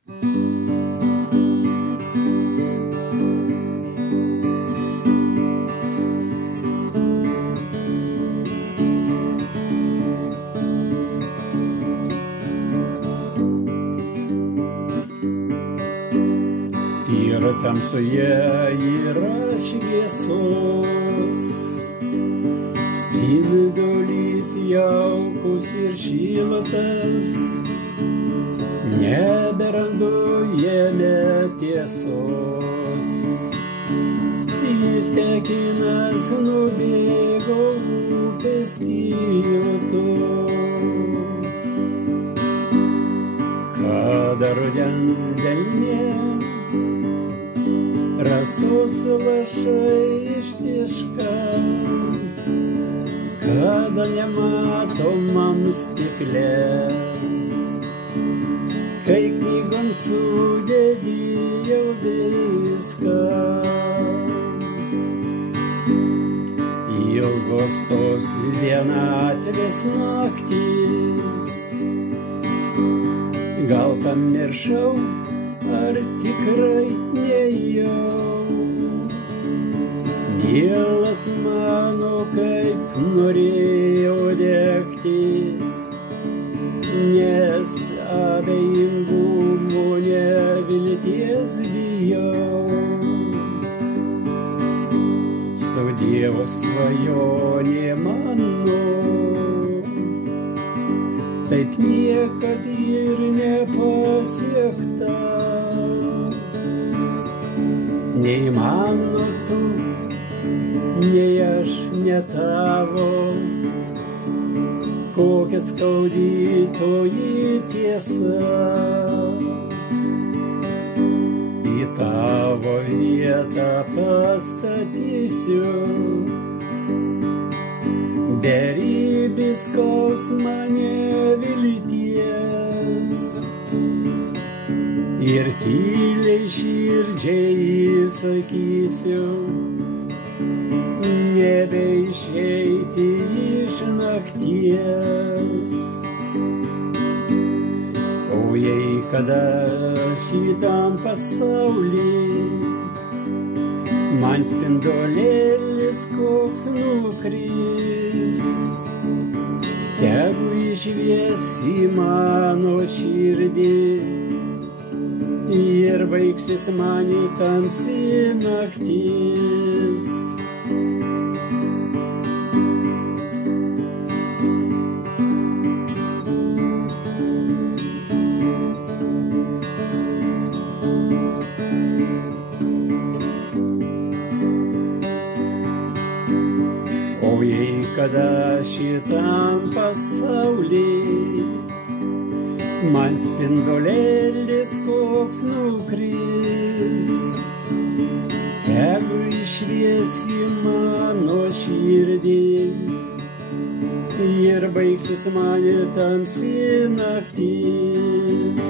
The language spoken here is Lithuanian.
Ir tamsoje yra šviesos, spindulys jaukus ir šiltas, neberandu jame tiesos. Jis tekinas nubėgo upės tiltu, kada rudens delne rasos lašai ištiška, kada nematomam stikle, kai knygom sudėdi jau viską. Ilgos tos vienatvės naktys, gal pamiršau, ar tikrai nejau. Mielas mano, kaip norėjau degti, nes abejingumo nevilties bijau. Su Dievo svajonė mano, taip niekad ir nepasiekta. Nei mano tu, nei aš ne tavo, kokia skaudi toji tiesa. Į tavo vietą pastatysiu beribį skausmą nevilties ir tyliai širdžiai sakysiu, nebeišeiti iš nakties. O jei kada šitam pasaulį man spindulėlis koks nukris, tegu išvies į mano širdį ir baigsis man į tamsi naktis. O jei kada šitam pasaulį man spindulėlis koks nukris, tegu išvies į mano širdį ir baigsis man tamsi naktis.